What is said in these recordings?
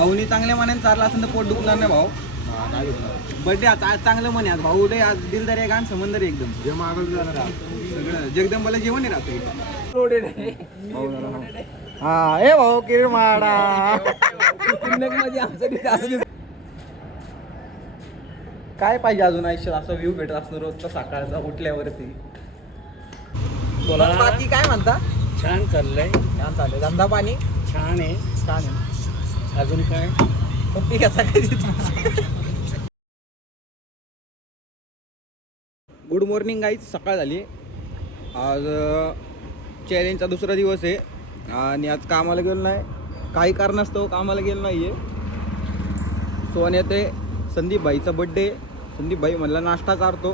भाऊनी चांगल्या मनाने चालला असेल तर पोट दुखणार नाही भाऊ. बर्थडे आज चांगलं म्हणे आज भाऊ उदय आज दिलदार आहे गाण समंदर एकदम सगळं जगदंबाला जेवण आहे राहतो हा ए भाऊ किरमाडा काय पाहिजे अजून आयुष्यात असा व्ह्यू भेटत असणार रोजचा सकाळचा उठल्यावरती. बाकी काय म्हणता? छान चाललंय. छान चाललंय. धंदा पाणी छान आहे. छान आहे. अजून काय? पप्पी कसा काय? Good morning guys. सकाळ झाली. आज चॅलेंजचा दुसरा दिवस आहे आणि आज कामाला गेलो नाही. काही कारणास्तव कामाला गेलो नाही आहे. सोन येते. संदीप भाईचा बड्डे. संदीप भाई म्हणला नाश्ता चारतो.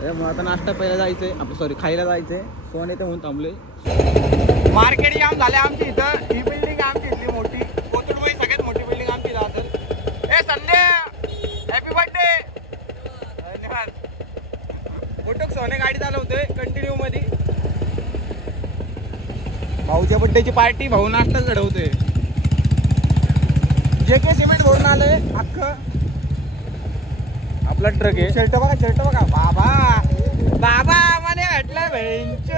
मग आता नाश्ता प्यायला जायचं आहे. आपलं सॉरी खायला जायचं आहे. सोन येते म्हणून थांबले. मार्केट जाम झाले आमची इथं. ही बिल्डिंग आमची इथली मोठी कोथरूडमध्ये सगळ्यात मोठी बिल्डिंग आमची राहते. ए संडे हॅपी बर्थडे. धन्यवाद. मोठं सोने गाडी चालवतोय कंटिन्यू मध्ये. भाऊच्या बड्डेची पार्टी भाऊ नाश्ता चढवतोय. जे के सिमेंट भरून आलंय अख्खं. आपला ट्रक आहे. शर्ट बघा शर्ट बघा. बाबा बाबा म्हणे हटलं बेंच.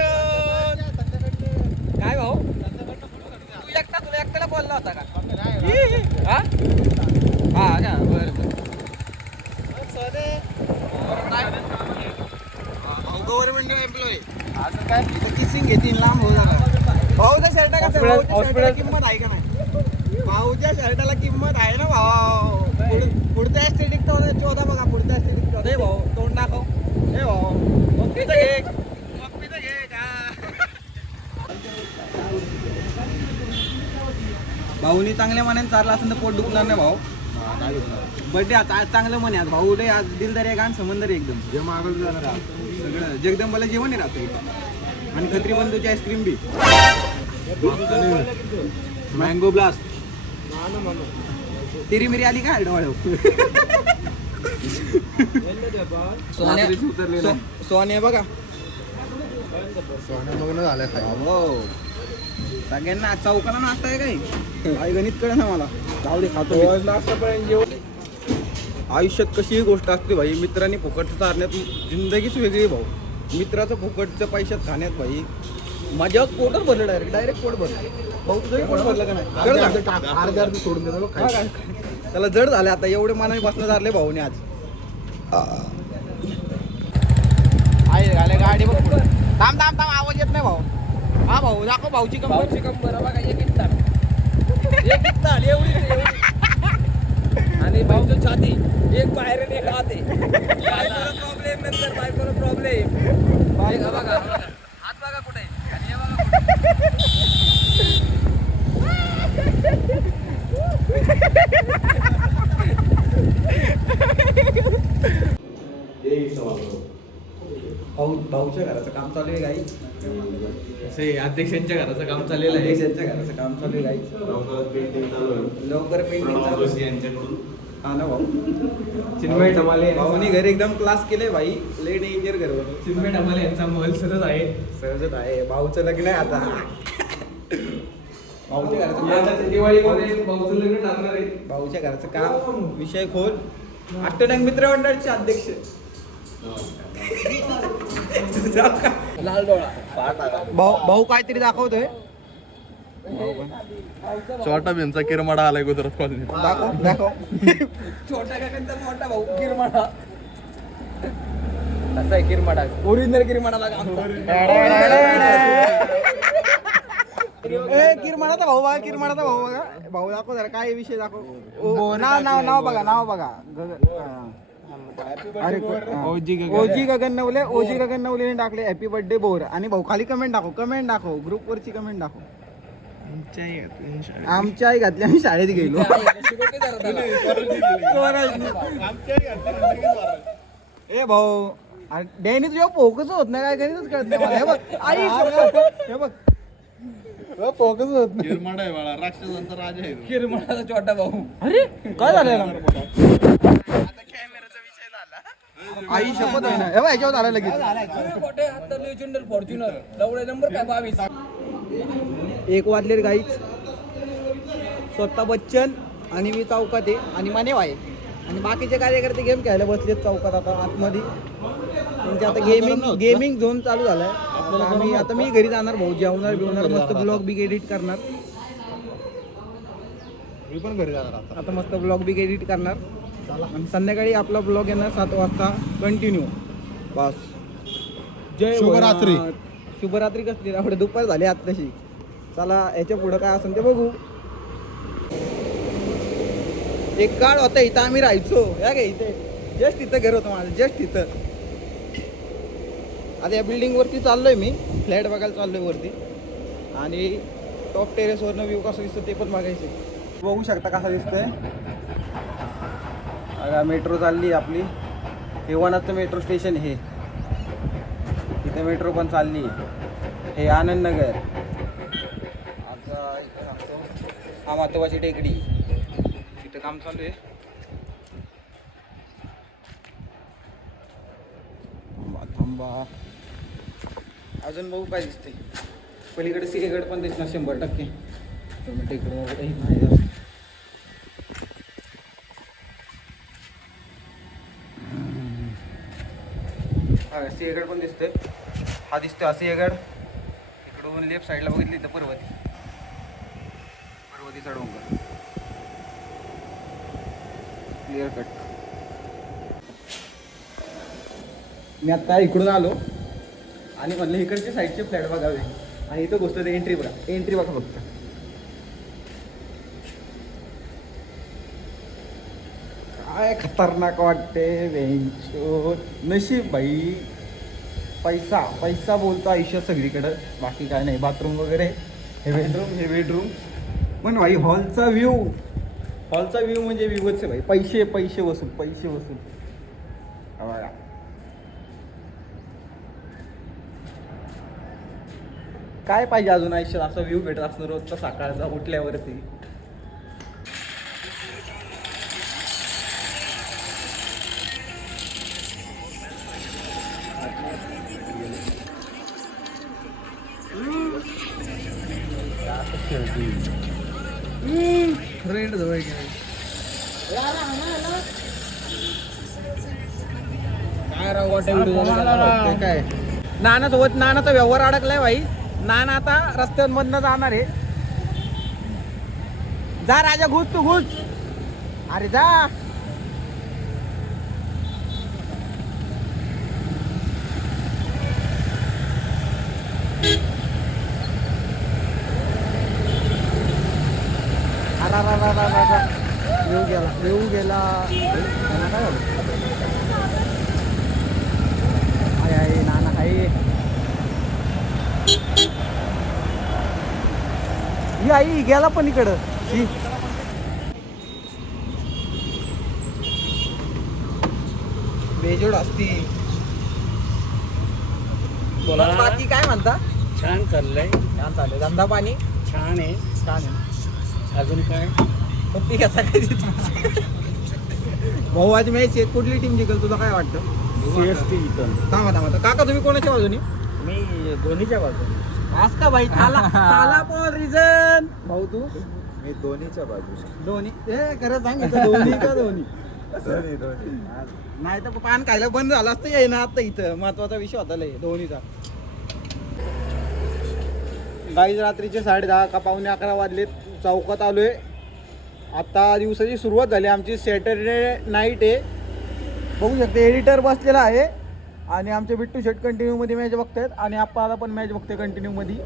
काय भाऊ तू एकटा तुला एकट्याला बोलला होता का? हा का बरं भाऊ गव्हर्नमेंट एम्प्लॉई. अजून काय किसिंग घेतील लांब हो झाला. भाऊच्या शर्टा का किंमत आहे का नाही? भाऊच्या शर्टाला किंमत आहे ना भाऊ. पुढचा एस्थेटिक चौदा बघा. पुढचा एस्थेटिक चौदा. हे भाऊ तोंड दाखव. हे भाऊ मग पिझ्झा घे. मग पिझ्झा घे का? भाऊनी चांगल्या मनाने चालला असेल तर पोट दुखणार नाही भाऊ. बर्थडे आज चांगलं म्हणे आज भाऊ उदय आज दिलदार आहे गाण समंदर एकदम सगळं जगदंबाला जेवण आहे राहतो. आणि खत्री बंधूची आईस्क्रीम बी. Mango blast. तिरी मिरी आली का डोळ्यावर? सोने बघा. सोने बघणं झालं हो. सगळ्यांना चौकाला नाश्ता आहे काही काही गणित कळ ना मला. जाऊ दे खातो नाश्तापर्यंत जेवण. आयुष्यात कशी ही गोष्ट असते भाई. मित्रांनी फुकटचं चारण्यात जिंदगीच वेगळी भाऊ. मित्राचं फुकटचं पैशात खाण्यात भाई माझ्या पोटच भरलं. डायरेक्ट पोट भरलं. भाऊ तुझं पोट भरलं का नाही? अर्ध सोडून देतो. त्याला जड झालं आता. एवढे मानाने बसणं झाले भाऊने आज. आहे घाले गाडी बघ. थांब थांब थांब आवाज येत नाही भाऊ. हा भाऊ दाखव भाऊची कंबर बघा. एक इत्ताल एवढी आणि भाऊचं छाती एक बाहेर एक आत आहे. प्रॉब्लेम नंतर बायकोला प्रॉब्लेम. बघा हात बघा कुठे आणि हे बघा भाऊच्या घराचं काम चालू आहे गाई. अध्यक्षांच्या घराचं काम चाललेलं आहे. अध्यक्षांच्या घराचं काम चालू आहे गाई. लवकर पेंटिंग चालू. हा ना भाऊ. चिन्मय ढमाले भाऊनी घर एकदम क्लास केले भाई. लय डेंजर घर. चिन्मय ढमाले यांचा महल सहज आहे. भाऊचं लग्न आहे आता. भाऊच्या घराचं दिवाळीमध्ये भाऊचं लग्न ठरणार आहे. भाऊच्या घराचं काम विषय खोल. अष्टडंग मित्र मंडळाचे अध्यक्ष. लाल डोळा भाऊ काहीतरी दाखवतोय. छोटा भीमचा किरमाडा आलाय गुजरात कॉलनी. दाखव छोटा काकांचा मोठा भाऊ किरमाडा. कसा आहे किरमाडा? ओरिजिनल किरमाडाला किरमाडाचा भाऊ बघा. किरमाडाचा भाऊ बघा. भाऊ दाखव जरा काय विषय दाखव. नाव बघा. ओजी गगन नवलेने टाकले हॅपी बर्थडे बोर. आणि भाऊ खाली कमेंट दाखव ग्रुप वरची कमेंट दाखव. आमच्या आई घातली आम्ही शाळेत गेलो. ए भाऊ डॅनी तुझ्या फोकस होत नाही. काय गणितच कळत नाही मला. हे बघ आई हे बघ फोकस होत नाही. किरमाडा आहे बाळा. राक्षसांचा राजा आहे. किरमाडाचा छोटा भाऊ. अरे काय झालं? आई शपथ आहे ना. हे बघ याच्यावर आलं लगेच. फॉर्च्युनर नंबर काय 22. 1 वाजले गाईच. स्वतः बच्चन आणि मी चौकात आहे आणि मानेव आहे आणि बाकीचे कार्यकर्ते गेम खेळायला बसलेत चौकात आता आतमध्ये. त्यांचे आता गेमिंग झोन चालू झालाय. आता मी घरी जाणार भाऊ, जेवणार बिवणार मस्त ब्लॉग बी एडिट करणार. मी पण घरी जाणार आता मस्त ब्लॉग बी एडिट करणार आणि संध्याकाळी आपला ब्लॉग येणार 7 वाजता कंटिन्यू. बस जय शुभरात्री. भोलेनाथ. शुभरात्री कसली एवढे दुपार झाले आत्ताशी. चला याच्या पुढं काय असेल ते बघू. एक काळ होता इथं आम्ही राहायचो या गे इथे जस्ट इथं घर होतं माझं जस्ट इथं. आता या बिल्डिंग वरती चाललोय मी, फ्लॅट बघायला चाललोय वरती आणि टॉप टेरेसवरनं व्ह्यू कसं दिसतं ते पण बघायचे. बघू शकता कसा दिसतंय. मेट्रो चालली आपली. हे वनाचं मेट्रो स्टेशन हे इथे मेट्रो पण चालली. हे आनंद नगर. आता इथं सांगतो हा महत्वाची टेकडी इथं काम चालू आहे. थांबा अजून बघू काय दिसते. पलीकडे सिंहगड पण दिसणार 100%. टेकडीवर काही नाही जास्त. हा सिंहगड पण दिसतोय. हा दिसतोय हा सिंहगड. इकडून लेफ्ट साईडला बघितली तर पर्वतीचा डोंगर क्लिअर कट. मी आता इकडून आलो आणि म्हणलं इकडचे साईडचे फ्लॅट बघावे आणि इथं गोष्ट एंट्री बघा. एंट्री बघा फक्त. काय खतरनाक वाटते वेंचो. नशीब भाई. पैसा बोलतो आयुष्यात सगळीकडं. बाकी काय नाही. बाथरूम वगैरे हे बेडरूम पण भाई हॉलचा व्ह्यू म्हणजे व्ह्यूच आहे भाई. पैसे वसूल बघा. काय पाहिजे अजून आयुष्यात असा व्ह्यू भेटत असणार रोजचा सकाळचा उठल्यावरती. रेंट जवळ काय नानासोबत नानाचा व्यवहार अडकलाय भाई. नाना आता रस्त्यांमधनं जाणार आहे. जा राजा घुस तू घुस. अरे जा. येऊ गेला आहे नाना आहे. ही आई गेला पण इकडं. बेजोड असती. बोला बाकी काय म्हणता. छान चाललंय. छान चाललंय. धंदा पाणी छान आहे. अजून काय पप्पी कसा काय भाऊ आज मॅच आहे. कुठली टीम जिंकल तुला काय वाटतं. CST जिंकल. थांबा काका तुम्ही कोणाच्या बाजूनी. मी दोन्हीच्या बाजूने. आज का भाई थाला पण रिझन भाऊ तू. मी दोन्हीच्या बाजूला. धोनी हे खरं सांगितलं. धोनी का धोनी नाही तर पान खायला बंद झालं असतं. ये ना आता इथं महत्वाचा विषय होता लय धोनीचा. गाईज रात्रीचे 10:30 का 11:45 वाजलेत. चौकात आलोय. आता दिवसाची सुरुवात झाली आमची. सॅटरडे नाईट आहे. बघू शकते एडिटर बसलेला आहे आणि आमचे बिट्टू शेट कंटिन्यू मध्ये मॅच बघतायत आणि आपल्याला पण मॅच बघते कंटिन्यू मध्ये.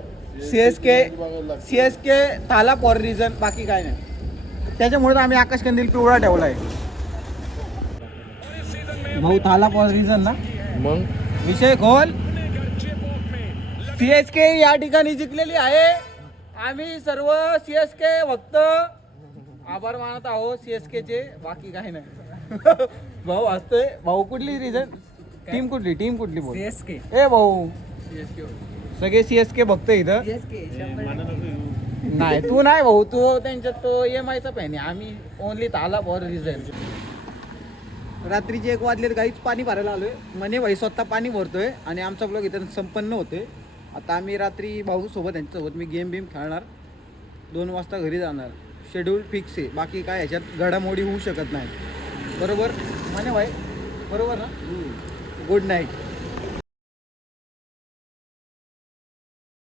CSK थाला फॉर रिझन. बाकी काय नाही. त्याच्यामुळे आम्ही आकाश कंदील पिवळा ठेवला आहे. भाऊ थाला फॉर रिझन ना. मग विषय खोल. CSK या ठिकाणी जिंकलेली आहे. आम्ही सर्व CSK भक्त आभार मानत आहोत CSK चे. बाकी काही नाही. भाऊ असतोय. भाऊ कुठली रिझन टीम कुठली बोल. CSK. ए भाऊ सगळे CSK भक्त इथं. नाही तू नाही भाऊ. तू त्यांच्यात तो EMI चा फॅन आहे. आम्ही ओनली थाला फॉर रिझन. रात्रीचे 1 वाजलेत. गाईच पाणी भरायला आलोय. मने भाई स्वतः पाणी भरतोय आणि आमचा ब्लॉग इथं संपन्न होते. आता आम्ही रात्री भाऊ सोबत यांच्यासोबत मी गेम खेळणार. 2 वाजता घरी जाणार. शेड्यूल फिक्स आहे. बाकी काय ह्याच्यात घडामोडी होऊ शकत नाही. बरोबर म्हणे भाई, बरोबर ना? Good night.